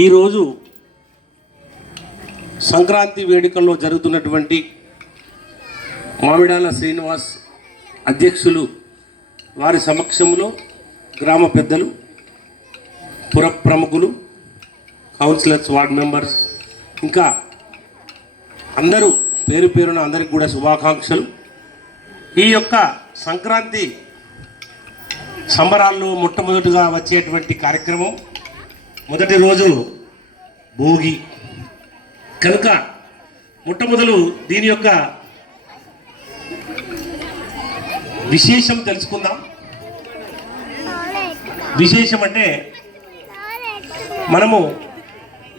ఈరోజు సంక్రాంతి వేడుకల్లో జరుగుతున్నటువంటి మామిడాల శ్రీనివాస్ అధ్యక్షులు వారి సమక్షంలో గ్రామ పెద్దలు, పుర ప్రముఖులు, కౌన్సిలర్స్, వార్డ్ మెంబర్స్, ఇంకా అందరూ పేరు పేరున అందరికీ కూడా శుభాకాంక్షలు. ఈ యొక్క సంక్రాంతి సంబరాల్లో మొట్టమొదటిగా వచ్చేటువంటి కార్యక్రమం మొదటి రోజు భోగి కనుక మొట్టమొదలు దీని యొక్క విశేషం తెలుసుకుందాం. విశేషం అంటే మనము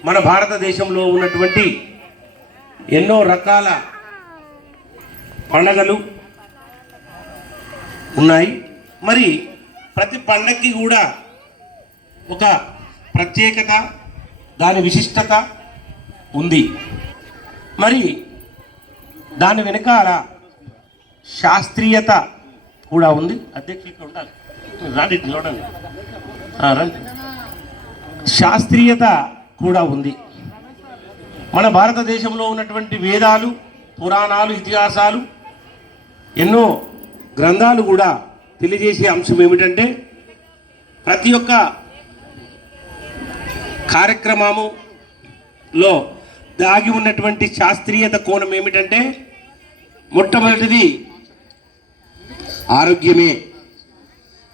మన భారతదేశంలో ఉన్నటువంటి ఎన్నో రకాల పండగలు ఉన్నాయి. మరి ప్రతి పండగకి కూడా ఒక ప్రత్యేకత, దాని విశిష్టత ఉంది. మరి దాని వెనకాల శాస్త్రీయత కూడా ఉంది. అధ్యక్షులు ఉండాలి, రండి చూడండి, రండి. శాస్త్రీయత కూడా ఉంది. మన భారతదేశంలో ఉన్నటువంటి వేదాలు, పురాణాలు, ఇతిహాసాలు, ఎన్నో గ్రంథాలు కూడా తెలియజేసే అంశం ఏమిటంటే ప్రతి ఒక్క కార్యక్రమములో దాగి ఉన్నటువంటి శాస్త్రీయత కోణం ఏమిటంటే మొట్టమొదటిది ఆరోగ్యమే.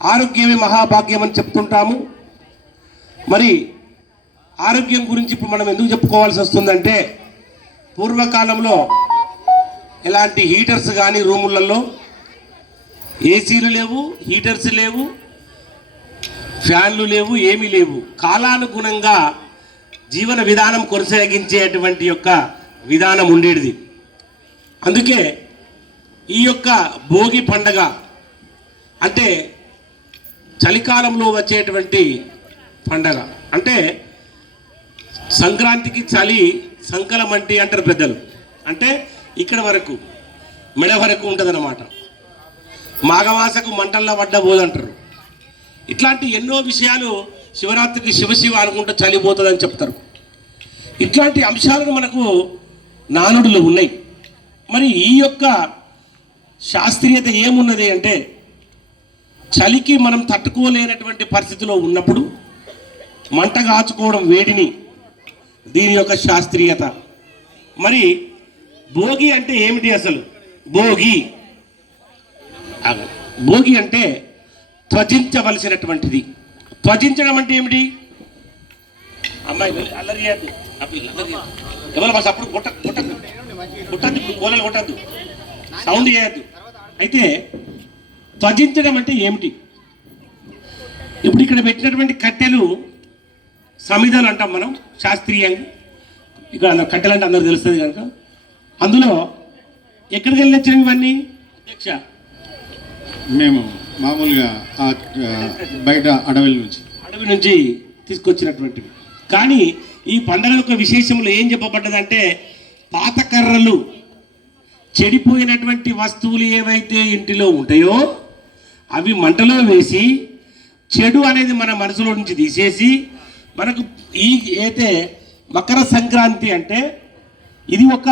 ఆరోగ్యమే మహాభాగ్యం అని చెప్తుంటాము. మరి ఆరోగ్యం గురించి ఇప్పుడు మనం ఎందుకు చెప్పుకోవాల్సి వస్తుందంటే పూర్వకాలంలో ఎలాంటి హీటర్స్ కానీ రూములలో ఏసీలు లేవు, హీటర్స్ లేవు, ఫ్యాన్లు లేవు, ఏమీ లేవు. కాలానుగుణంగా జీవన విధానం కొనసాగించేటువంటి యొక్క విధానం ఉండేది. అందుకే ఈ యొక్క భోగి పండగ అంటే చలికాలంలో వచ్చేటువంటి పండగ. అంటే సంక్రాంతికి చలి సంకలమంటి అంటారు పెద్దలు. అంటే ఇక్కడ వరకు మెడ వరకు ఉంటుందన్నమాట. మాఘమాసకు మంటల్లో పడ్డ పోదంటారు. ఇట్లాంటి ఎన్నో విషయాలు, శివరాత్రికి శివశివ అనుకుంటూ చలిపోతుందని చెప్తారు. ఇట్లాంటి అంశాలను మనకు నానుడులు ఉన్నాయి. మరి ఈ యొక్క శాస్త్రీయత ఏమున్నది అంటే చలికి మనం తట్టుకోలేనటువంటి పరిస్థితిలో ఉన్నప్పుడు మంట కాచుకోవడం, వేడిని, దీని యొక్క శాస్త్రీయత. మరి భోగి అంటే ఏమిటి అసలు? భోగి అంటే త్వజించవలసినటువంటిది. త్వజించడం అంటే ఏమిటి? అమ్మాయి అల్లరి ఎవరు బస్ అప్పుడు కొట్టద్దు, కోలలు కొట్టద్దు, సౌండ్ చేయద్దు. అయితే త్వజించడం అంటే ఏమిటి? ఇప్పుడు ఇక్కడ పెట్టినటువంటి కట్టెలు సమిధలు అంటాం మనం శాస్త్రీయంగా. ఇక్కడ కట్టెలు అంటే అందరూ తెలుస్తుంది కనుక అందులో ఎక్కడికి వెళ్ళి వచ్చినవి ఇవన్నీ? అధ్యక్ష, మేము మామూలుగా బయట అడవి నుంచి తీసుకొచ్చినటువంటివి. కానీ ఈ పండుగ యొక్క విశేషంలో ఏం చెప్పబడ్డదంటే పాత కర్రలు, చెడిపోయినటువంటి వస్తువులు ఏవైతే ఇంటిలో ఉంటాయో అవి మంటలో వేసి చెడు అనేది మన మనసులో నుంచి తీసేసి మనకు ఈ అయితే మకర సంక్రాంతి అంటే ఇది ఒక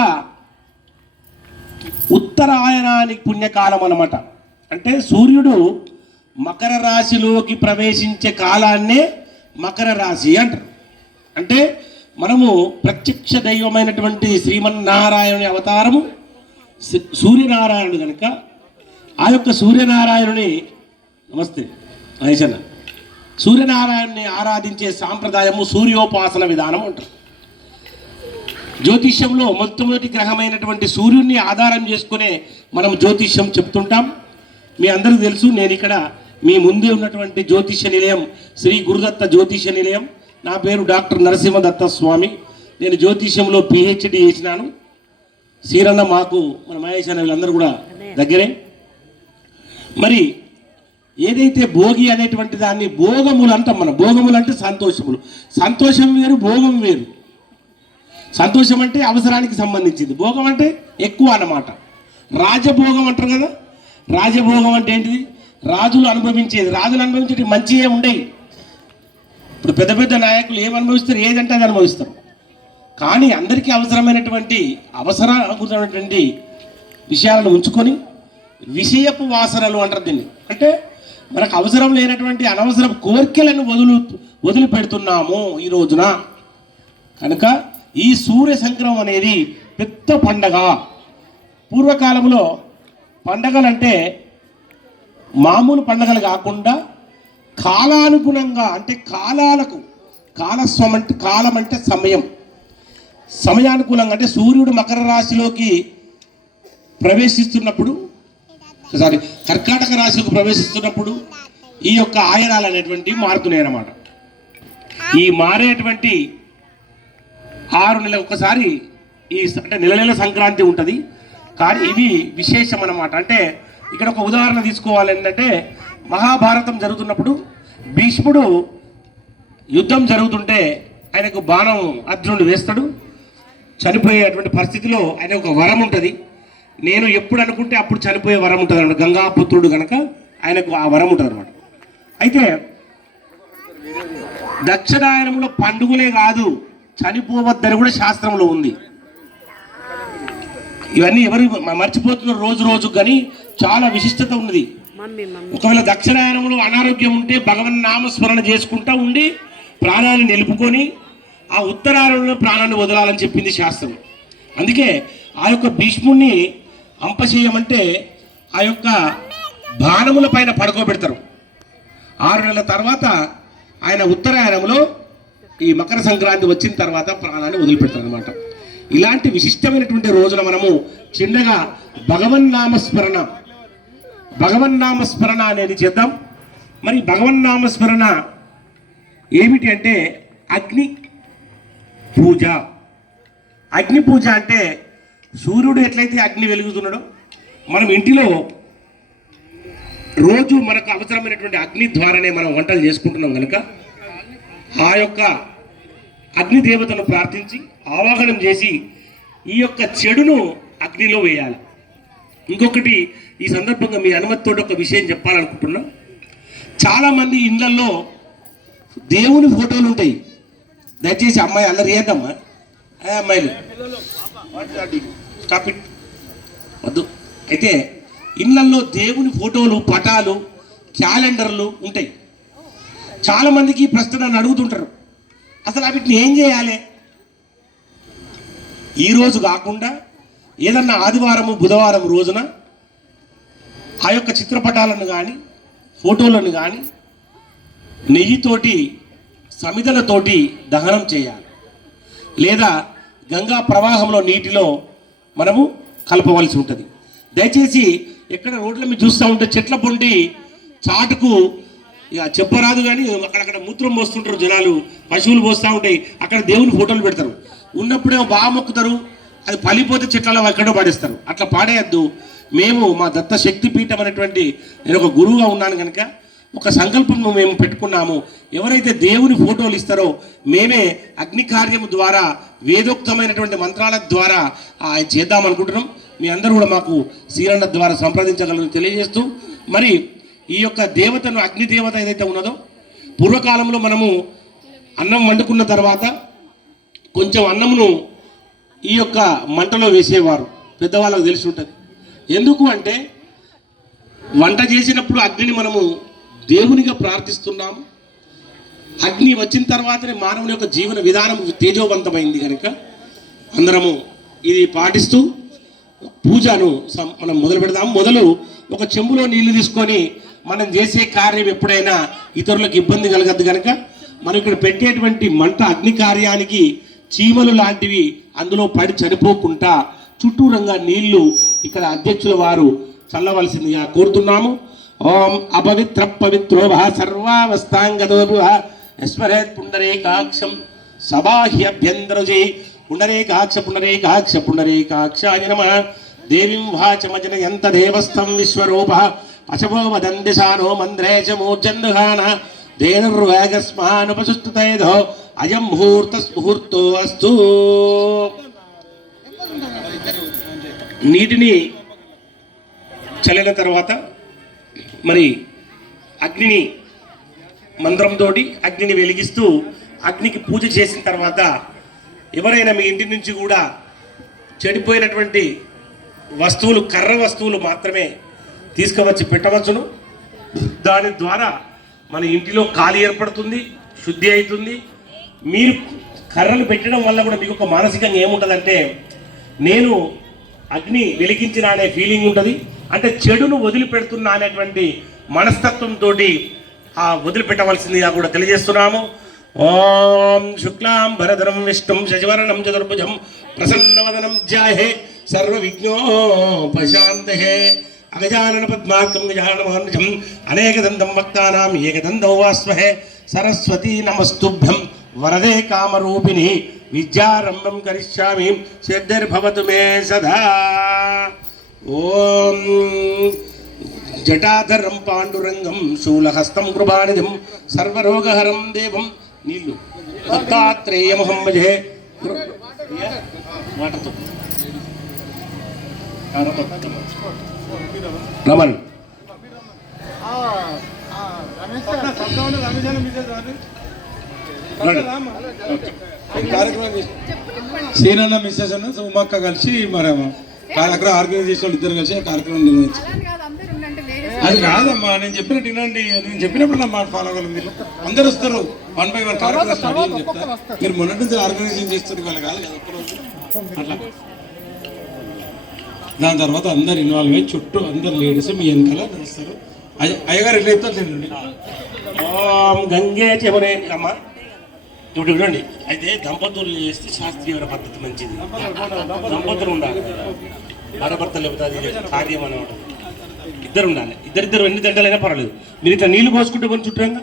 ఉత్తరాయణానికి పుణ్యకాలం అన్నమాట. అంటే సూర్యుడు మకర రాశిలోకి ప్రవేశించే కాలాన్నే మకర రాశి అంటారు. అంటే మనము ప్రత్యక్ష దైవమైనటువంటి శ్రీమన్నారాయణుని అవతారము సూర్యనారాయణుడు కనుక ఆ యొక్క సూర్యనారాయణుని, నమస్తే మహేశన్న, సూర్యనారాయణుని ఆరాధించే సాంప్రదాయము సూర్యోపాసన విధానం అంటారు. జ్యోతిష్యంలో మొట్టమొదటి గ్రహమైనటువంటి సూర్యుడిని ఆధారం చేసుకునే మనం జ్యోతిష్యం చెప్తుంటాం. మీ అందరికీ తెలుసు, నేను ఇక్కడ మీ ముందే ఉన్నటువంటి జ్యోతిష్య నిలయం శ్రీ గురుదత్త జ్యోతిష్య నిలయం. నా పేరు డాక్టర్ నరసింహదత్త స్వామి. నేను జ్యోతిష్యంలో పిహెచ్డి చేసినాను. శ్రీరన్న మాకు మన మహేష్ అనే వీళ్ళందరూ కూడా దగ్గరే. మరి ఏదైతే భోగి అనేటువంటి దాన్ని భోగములు అంటాం మనం. భోగములు అంటే సంతోషములు. సంతోషం వేరు, భోగం వేరు. సంతోషం అంటే అవసరానికి సంబంధించింది, భోగం అంటే ఎక్కువ అన్నమాట. రాజభోగం అంటారు కదా. రాజభోగం అంటే ఏంటిది? రాజులు అనుభవించేది. రాజులు అనుభవించేది మంచిగా ఉండేవి. ఇప్పుడు పెద్ద పెద్ద నాయకులు ఏం అనుభవిస్తారు, ఏదంటే అది అనుభవిస్తారు. కానీ అందరికీ అవసరమైనటువంటి విషయాలను ఉంచుకొని విషయపు వాసనలు అంటారు దీన్ని. అంటే మనకు అవసరం లేనటువంటి అనవసరపు కోరికలను వదిలిపెడుతున్నాము ఈ రోజున. కనుక ఈ సూర్య సంక్రమం అనేది పెద్ద పండగ. పూర్వకాలంలో పండగలంటే మామూలు పండగలు కాకుండా కాలానుగుణంగా, అంటే కాలం అంటే సమయానుకూలంగా, అంటే సూర్యుడు మకర రాశిలోకి ప్రవేశిస్తున్నప్పుడు, కర్కాటక రాశిలోకి ప్రవేశిస్తున్నప్పుడు ఈ యొక్క ఆయనాలు అనేటువంటి మారుతున్నాయి అన్నమాట. ఈ మారేటువంటి 6 నెలలకు ఒకసారి అంటే నెల సంక్రాంతి ఉంటుంది. కానీ ఇది విశేషం అన్నమాట. అంటే ఇక్కడ ఒక ఉదాహరణ తీసుకోవాలి. ఏంటంటే మహాభారతం జరుగుతున్నప్పుడు భీష్ముడు యుద్ధం జరుగుతుంటే ఆయనకు బాణం అర్జునుడు వేస్తాడు. చనిపోయేటువంటి పరిస్థితిలో ఆయన ఒక వరం ఉంటుంది. నేను ఎప్పుడు అనుకుంటే అప్పుడు చనిపోయే వరం ఉంటుంది అన్నమాట. గంగాపుత్రుడు కనుక ఆయనకు ఆ వరం ఉంటుంది అనమాట. అయితే దక్షిణాయనంలో పండుగలే కాదు, చనిపోవద్దని కూడా శాస్త్రంలో ఉంది. ఇవన్నీ ఎవరు మర్చిపోతున్నారు రోజు రోజు, కానీ చాలా విశిష్టత ఉన్నది. ఒకవేళ దక్షిణాయనంలో అనారోగ్యం ఉంటే భగవన్ నామస్మరణ చేసుకుంటా ఉండి ప్రాణాన్ని నిలుపుకొని ఆ ఉత్తరాయణంలో ప్రాణాన్ని వదలాలని చెప్పింది శాస్త్రం. అందుకే ఆ యొక్క భీష్ముడిని అంపశేయమంటే ఆ యొక్క బాణముల పైన పడుకోబెడతారు. 6 నెలల తర్వాత ఆయన ఉత్తరాయణంలో ఈ మకర సంక్రాంతి వచ్చిన తర్వాత ప్రాణాన్ని వదిలిపెడతారు అనమాట. ఇలాంటి విశిష్టమైనటువంటి రోజున మనము చిన్నగా భగవన్నామస్మరణ అనేది చేద్దాం. మరి భగవన్నామస్మరణ ఏమిటి అంటే అగ్ని పూజ. అగ్ని పూజ అంటే సూర్యుడు ఎట్లయితే అగ్ని వెలుగుతున్నాడో మనం ఇంటిలో రోజు మనకు అవసరమైనటువంటి అగ్ని ద్వారానే మనం వంటలు చేసుకుంటున్నాం కనుక ఆ యొక్క అగ్ని దేవతను ప్రార్థించి ఆవాహనం చేసి ఈ యొక్క చెడును అగ్నిలో వేయాలి. ఇంకొకటి ఈ సందర్భంగా మీ అనుమతితో ఒక విషయం చెప్పాలనుకుంటున్నా. చాలామంది ఇళ్లలో దేవుని ఫోటోలు ఉంటాయి. దయచేసి అమ్మాయి అల్లరి చేయద్దమ్మా, అమ్మాయిలు స్టాప్ ఇట్ వద్దు. అయితే ఇళ్లలో దేవుని ఫోటోలు, పటాలు, క్యాలెండర్లు ఉంటాయి. చాలామందికి ప్రశ్న నన్ను అడుగుతుంటారు, అసలు వీటిని ఏం చేయాలి? ఈరోజు కాకుండా ఏదన్నా ఆదివారము బుధవారం రోజున ఆ యొక్క చిత్రపటాలను కానీ ఫోటోలను కానీ నెయ్యితోటి సమిదలతోటి దహనం చేయాలి, లేదా గంగా ప్రవాహంలో నీటిలో మనము కలపవలసి ఉంటుంది. దయచేసి ఎక్కడ రోడ్ల మీద చూస్తూ ఉంటే చెట్ల పొంటి చాటుకు ఇక చెప్పరాదు కానీ అక్కడక్కడ మూత్రం పోస్తుంటారు జనాలు, పశువులు పోస్తూ ఉంటాయి, అక్కడ దేవుని ఫోటోలు పెడతారు. ఉన్నప్పుడేమో బాగా మొక్కుతారు, అది పలిపోతే చెట్లలో ఎక్కడో పాడేస్తారు. అట్లా పాడేయద్దు. మేము మా దత్త శక్తిపీఠం అనేటువంటి నేను ఒక గురువుగా ఉన్నాను కనుక ఒక సంకల్పం మేము పెట్టుకున్నాము. ఎవరైతే దేవుని ఫోటోలు ఇస్తారో మేమే అగ్ని కార్యము ద్వారా వేదోక్తమైనటువంటి మంత్రాల ద్వారా చేద్దామనుకుంటున్నాం. మీ అందరూ కూడా మాకు శ్రీరన్న ద్వారా సంప్రదించగలరు తెలియజేస్తూ, మరి ఈ యొక్క దేవతను అగ్ని దేవత ఏదైతే ఉన్నదో పూర్వకాలంలో మనము అన్నం వండుకున్న తర్వాత కొంచెం అన్నమును ఈ యొక్క మంటలో వేసేవారు, పెద్దవాళ్ళకు తెలిసి ఉంటుంది. ఎందుకు అంటే వంట చేసినప్పుడు అగ్నిని మనము దేవునిగా ప్రార్థిస్తున్నాము. అగ్ని వచ్చిన తర్వాతనే మానవుని యొక్క జీవన విధానం తేజోవంతమైంది కనుక అందరము ఇది పాటిస్తూ పూజను మనం మొదలు పెడదాం. మొదలు ఒక చెంబులో నీళ్లు తీసుకొని మనం చేసే కార్యం ఎప్పుడైనా ఇతరులకు ఇబ్బంది కలగద్దు కనుక మనం ఇక్కడ పెట్టేటువంటి మంట అగ్ని కార్యానికి చీమలు లాంటివి అందులో పడి చనిపోకుండా చుట్టూరంగా నీళ్లు ఇక్కడ అధ్యక్షుల వారు చల్లవలసిందిగా కోరుతున్నాము. ఓం అపవిత్ర పవిత్రో భా సర్వావస్థాంగతో యస్మరేత్ పుండరీకాక్షం సబాహ్యభ్యంతరజై పుండరీకాక్ష పుండరీకాక్ష పుండరీకాక్షాయ నమః. దేవీం వాచమజనయంత దేవస్థం విశ్వరూప పశవో వదంతి సానో మంద్రే చ మూర్జన్దుహాన దేనుర్వేగస్మానుపసుస్తేధో అయం ముహూర్తో అస్తు. నీటిని చల్లిన తర్వాత మరి అగ్నిని మంత్రంతో అగ్నిని వెలిగిస్తూ అగ్నికి పూజ చేసిన తర్వాత ఎవరైనా మీ ఇంటి నుంచి కూడా చెడిపోయినటువంటి వస్తువులు, కర్ర వస్తువులు మాత్రమే తీసుకువచ్చి పెట్టవచ్చును. దాని ద్వారా మన ఇంటిలో ఖాళీ ఏర్పడుతుంది, శుద్ధి అవుతుంది. మీరు కర్రలు పెట్టడం వల్ల కూడా మీకు ఒక మానసికంగా ఏముంటుందంటే, నేను అగ్ని వెలిగించిన అనే ఫీలింగ్ ఉంటుంది. అంటే చెడును వదిలిపెడుతున్నా అనేటువంటి మనస్తత్వంతో వదిలిపెట్టవలసిందిగా కూడా తెలియజేస్తున్నాము. ఓం శుక్లాం భరధరం విష్ణుం శశివర్ణం చతుర్భుజం ప్రసన్నవదనం ధ్యాయే సర్వ విఘ్నోపశాంతయే అగజానన పద్మార్కం గజాననమహర్నిశం అనేకదంతం వక్తానాం ఏకదంతం వాస్మహే సరస్వతీ నమస్తుభ్యం వరదే కామరూపిణి విద్యారంభం కరిష్యామి సిద్ధిర్భవతు మే సదా. ఓం జటాధరం పాండురంగం శూలహస్తం కృపానిధిం సర్వరోగహరం దేవం నీళ్ళు దత్తాత్రేయమహం భజే. వాటర్తో రమణ్ సీనన్న మిస్సెస్ అన్న ఉమ్మక్క కలిసి మరి కార్యక్రమం ఆర్గనైజ్ చేసిన వాళ్ళు ఇద్దరు కలిసి కార్యక్రమం నిర్వహించారు. అది కాదమ్మా, నేను చెప్పినట్టు వినండి. నేను చెప్పినప్పుడు నా మాట ఫాలో అవ్వాలి. మీరు అందరు వస్తారు, 1 by 1 కార్యక్రమం స్టార్ట్ చేయని చెప్తా. మీరు మొన్నటి నుంచి ఆర్గనైజింగ్ చేస్తారు వాళ్ళు కాదు కదా ఒక్కరోజు అట్లా. దాని తర్వాత అందరు ఇన్వాల్వ్ అయ్యి చుట్టూ అందరు లేడీస్ మీ వెనకాల నడుస్తారు. అయ్యగారు ఎట్లా చెప్తారు చూడండి. ఓం గంగే చెమరే అమ్మ ఇప్పుడు చూడండి. అయితే దంపతులు చేస్తే శాస్త్రీయ పద్ధతి మంచిది. దంపతులు ఉండాలి, భార్యాభర్త లేకపోతే అది కార్యం అనమాట. ఇద్దరు ఉండాలి. ఇద్దరిద్దరు ఎన్ని దండలైనా పర్వాలేదు. మీరు ఇట్లా నీళ్లు పోసుకుంటే కొంచెం చుట్టంగా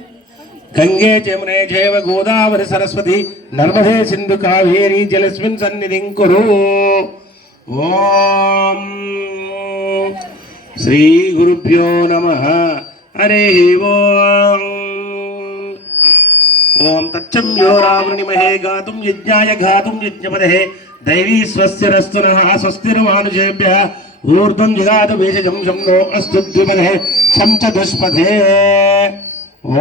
గంగే జమునే జైవ గోదావరి సరస్వతి నర్మదే సింధు కావేరి జలస్మిన్ సన్నిధిం కురు. ఓం శ్రీ గురుభ్యో నమః. హరి ఓం. ఓం తచ్చమ్యో రావృణిమహే గాతుం యజ్ఞాయ గాతుం యజ్ఞపదే దైవీ స్వస్తిరస్తు నః స్వస్తిర్మానుషేభ్యః ఊర్ధ్వం జిగాతు వేషజం శంనో అస్తు ద్విపదే శం చ దుష్పదే.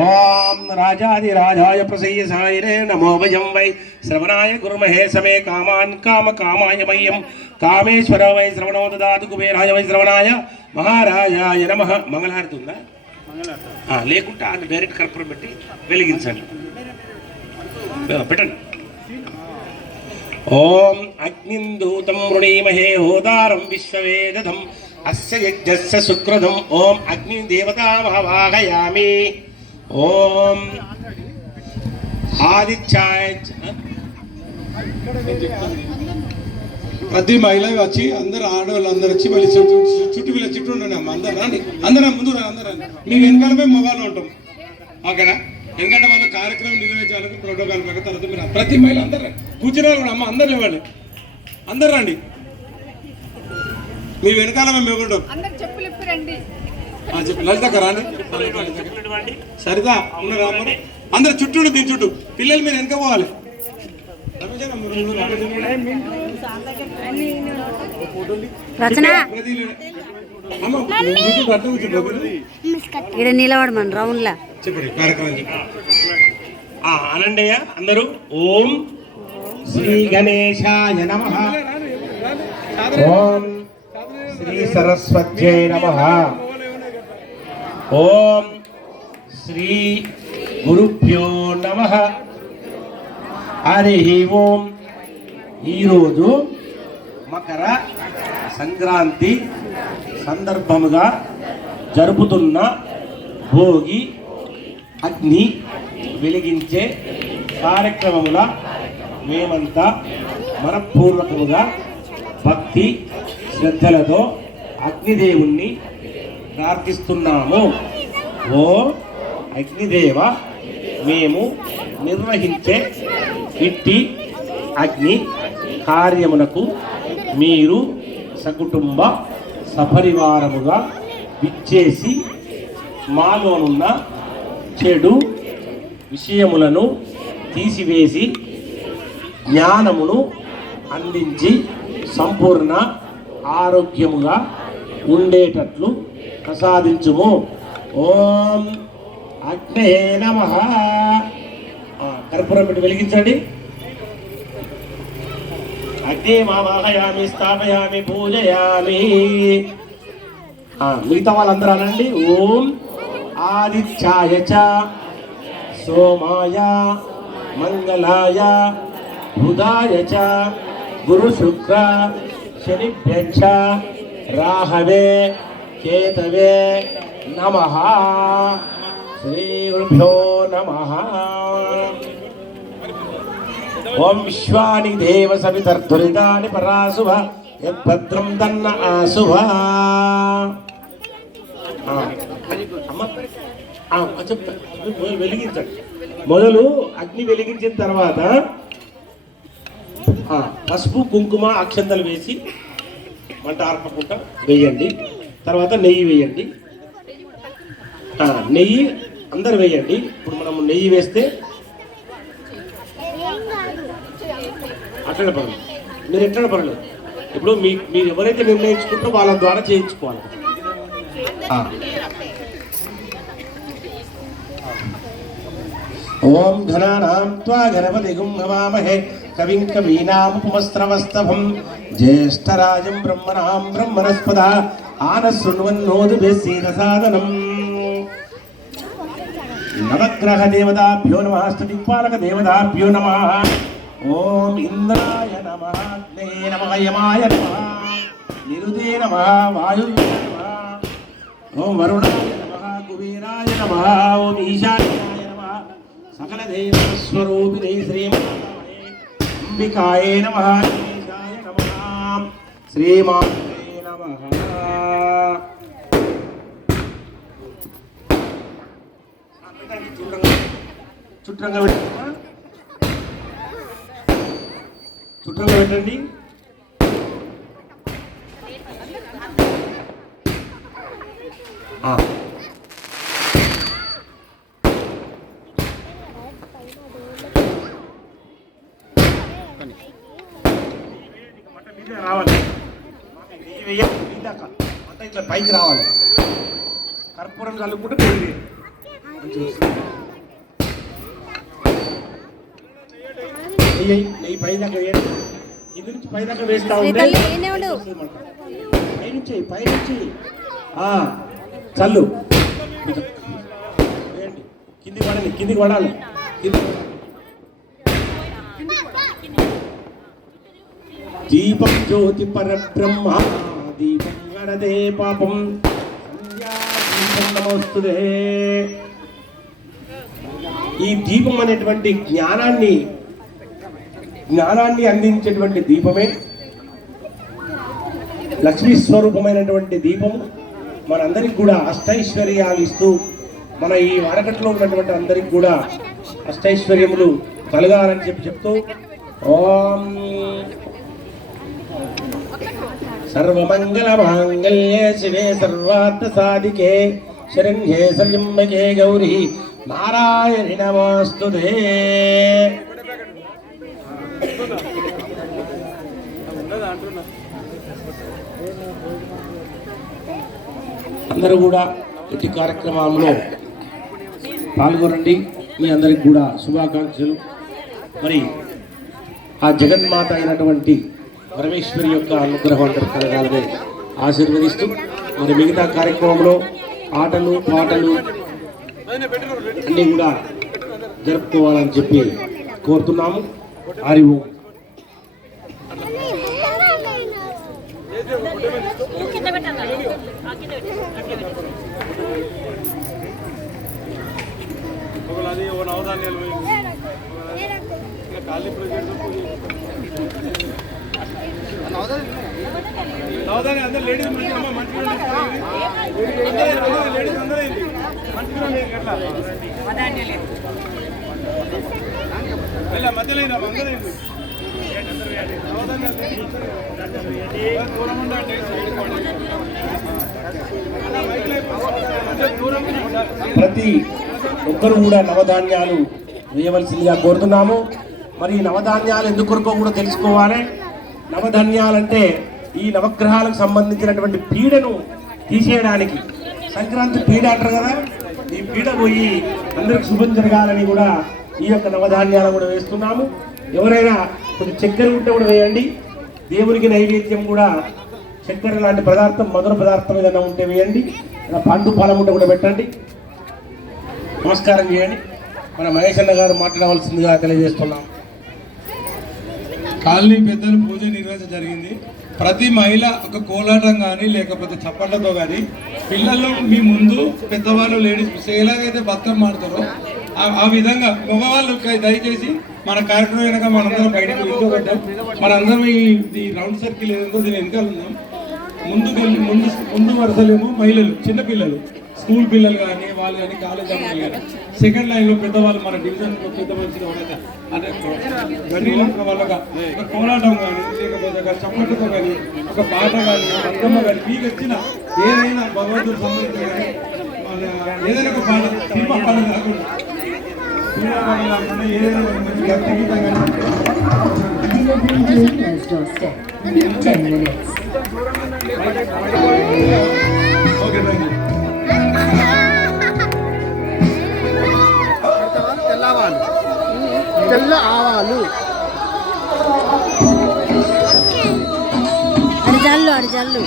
ఓం రాజాదిరాజాయ ప్రసయ్యసాయినే నమో వయం వై శ్రవణాయ గురుమహే సమే కామాన్ కామకామాయ మయ్యం కామేశ్వర వై శ్రవణో దదాతు కుబేరాయ వై శ్రవణాయ మహారాజాయ నమః. మంగళహారతి ఉందా? లేకుంటే అది డైరెక్ట్ కర్పూరం పెట్టి వెలిగించండి. పెట్టండి. ఓం అగ్నిందూతం వృణీమహే హోదారం విశ్వవేదం అస్య యజ్ఞస్య సుకృతం. ఓం అగ్ని దేవతామహవాహయామి. ఓం ఆదిత్యాయ. ప్రతి మహిళ వచ్చి అందరు ఆడవాళ్ళు అందరు వచ్చి మళ్ళీ చుట్టూ వీళ్ళ చుట్టూ ఉండండి అమ్మ. అందరు రాండి, అందరూ ముందు రండి, అందరూ రండి. మేము వెనకాలపై మొగాలు ఉంటాం ఓకేనా? ఎందుకంటే వాళ్ళ కార్యక్రమం నిర్వహించాలని ప్రోటోకాల్ ప్రకారం. తర్వాత మీరు ప్రతి మహిళ అందరు కూర్చునే వాళ్ళు అమ్మ అందరు ఇవ్వండి, అందరు రండి. మీ వెనకాల మేము ఉంటాం. చెప్పు లలితక్క రాండి, సరిదా ఉన్నారు అమ్మ. అందరు చుట్టూ దీని చుట్టూ పిల్లలు మీరు వెనక పోవాలి. ఇక్కడ నిలబడమని రౌండ్లా చెప్పండి కార్యక్రమం అనండయ్య అందరూ. ఓం శ్రీ గణేశాయ నమః. ఓం శ్రీ సరస్వత్యై నమః. ఓం శ్రీ గురుభ్యో నమః. హరి ఓం. ఈరోజు మకర సంక్రాంతి సందర్భముగా జరుపుతున్న భోగి అగ్ని వెలిగించే కార్యక్రమముల మేమంతా మనపూర్వకముగా భక్తి శ్రద్ధలతో అగ్నిదేవుణ్ణి ప్రార్థిస్తున్నాము. ఓ అగ్నిదేవ, మేము నిర్వహించే ఇట్టి అగ్ని కార్యమునకు మీరు సకుటుంబ సపరివారముగా విచ్చేసి మాలోనున్న చెడు విషయములను తీసివేసి జ్ఞానమును అందించి సంపూర్ణ ఆరోగ్యముగా ఉండేటట్లు ప్రసాదించుము. ఓం అగ్నే నమః. కర్పూరం పెట్టి వెలిగించండి. అగ్నే వాహయామి స్థాపయామి పూజయామి. మిగతా వాళ్ళందరూ అనండి. ఓం ఆదిత్యాయ చ సోమాయ మంగళాయ బుధాయ చ గురు శుక్ర శనిభ్యక్ష రాహవే కేతవే నమః. శ్రీ గురుభ్యో నమః. ఓం విశ్వాని దేవ సవితర్ధురితాని పరాశుభ యద్భద్రం దన్న ఆశుభ. వెలిగించండి. మొదలు అగ్ని వెలిగించిన తర్వాత పసుపు కుంకుమ అక్షంతలు వేసి మంట ఆర్పకుండా వేయండి. తర్వాత నెయ్యి వేయండి. నెయ్యి అందరు వేయండి. ఇప్పుడు మనము నెయ్యి వేస్తే అట్లా పర్లేదు, మీరు ఎట్లా పర్లేదు. ఇప్పుడు మీరు ఎవరైతే నిర్ణయించుకుంటారో వాళ్ళ ద్వారా చేయించుకోవాలి. ఓం ఘనానాం త్వా గణపతిగుం హవామహే కవిం కవీనాముపమస్రవస్తభం జ్యేష్ఠరాజం బ్రహ్మణాం బ్రహ్మణస్పద ఆనశృణ్వన్నోదిభిస్సీదసాదనం. నవగ్రహ దేవతాభ్యో నమః. స్తుతిపాలక దేవతాభ్యో నమః. ఓం ఇంద్రాయ నమః. అగ్నే నమః. యమాయ నమః. నిరుదే నమః. వాయువే నమః. ఓం వరుణాయ నమః. కుబేరాయ నమః. ఓం ఈశాన్యాయ నమః. సకల దేవస్వరూపిణే శ్రీమాతాయే అంబికాయే నమః. గణేశాయ నమః. శ్రీమాతే నమః. చుట్టంగా పెట్టండి. చుట్టంగా పెట్టండి. రావాలి అంతా ఇట్లా పైకి రావాలి. కర్పూరం కలుపుకుంటే పెరిగి నెయ్యి పై దాకా వేయండి. ఇది నుంచి పై దాకా వేస్తా ఉంటే పై నుంచి చల్లు వేయండి. కిందికి పడాలి. దీపం జ్యోతి పరబ్రహ్మ దీపం గణదే పాపం సంధ్యాదీపం నమోస్తుతే. ఈ దీపం అనేటువంటి జ్ఞానాన్ని అందించేటువంటి దీపమే లక్ష్మీ స్వరూపమైనటువంటి దీపము. మనందరికి కూడా అష్టైశ్వర్యాలు ఇస్తూ మన ఈ వారకట్లో ఉన్నటువంటి అందరికి కూడా అష్టైశ్వర్యములు కలగాలని చెప్తూ ఓం సర్వమంగళ మాంగళ్యే శివే సర్వార్థ సాధికే శరణ్యే సంయమ్యకే గౌరీ నారాయణి నమోస్తుతే. అందరూ కూడా ఇటు కార్యక్రమంలో పాల్గొనండి. మీ అందరికి కూడా శుభాకాంక్షలు. మరి ఆ జగన్మాత అయినటువంటి పరమేశ్వరి యొక్క అనుగ్రహం అందరికి కలగాలని ఆశీర్వదిస్తూ మరి మిగతా కార్యక్రమంలో ఆటలు పాటలు అన్నీ కూడా జరుపుకోవాలని చెప్పి కోరుతున్నాము. హరి ఓం. అందరూ లేడీస్ ప్రతి ఒక్కరు కూడా నవధాన్యాలు వేయవలసిందిగా కోరుతున్నాము. మరి నవధాన్యాలు ఎందుకొరకో కూడా తెలుసుకోవాలి. నవధాన్యాలంటే ఈ నవగ్రహాలకు సంబంధించినటువంటి పీడను తీసేయడానికి. సంక్రాంతి పీడ అంటారు కదా, ఈ పీడ పోయి అందరికి శుభం జరగాలని కూడా ఈ యొక్క నవధాన్యాలు కూడా వేస్తున్నాము. ఎవరైనా కొంచెం చక్కెర ఉంటే కూడా వేయండి. దేవునికి నైవేద్యం కూడా చక్కెర లాంటి పదార్థం, మధుర పదార్థం ఏదైనా ఉంటే వేయండి. ఇలా పండు పాలం ఉంటే కూడా పెట్టండి. నమస్కారం చేయండి. మన మహేష్ అన్న గారు మాట్లాడవలసిందిగా తెలియజేస్తున్నాం. కాలనీ పెద్దలు పూజ నిర్వహించడం జరిగింది. ప్రతి మహిళ ఒక కోలాటం కానీ లేకపోతే చప్పట్లతో కానీ పిల్లలు మీ ముందు పెద్దవాళ్ళు లేడీస్ ఎలాగైతే బతుకమ్మ ఆడతారో ఆ విధంగా మగవాళ్ళు దయచేసి మన కార్యక్రమం వెనక మనందరం బయటకు వెళ్ళిపోగొట్టాం. మనందరం ఈ రౌండ్ సర్కిల్ ఏదో దీని వెనకాల ఉన్నాం. ముందు వరుసలేమో మహిళలు, చిన్నపిల్లలు, స్కూల్ పిల్లలు కానీ వాళ్ళు కానీ కాలేజ్ అమ్మాయిలు కానీ, సెకండ్ లైన్లో పెద్దవాళ్ళు మన డివిజన్లో పెద్ద మనిషిగా ఉండగా అంటే గన్నీలు ఉన్న వాళ్ళగా ఒక కోలాటం కానీ లేకపోతే ఒక చప్పట్లతో కానీ ఒక పాట కానీ ఒక అర్థమ్మ కానీ మీకు వచ్చిన ఏదైనా భగవంతుడు సంబంధించిన కానీ ఏదైనా ఒక పాట సినిమా పాట కాకుండా ఏదైనా మంచి భక్తి గీతం కానీ ఓకే థ్యాంక్ యూ. తెల్ల ఆవాలు అడి జల్లు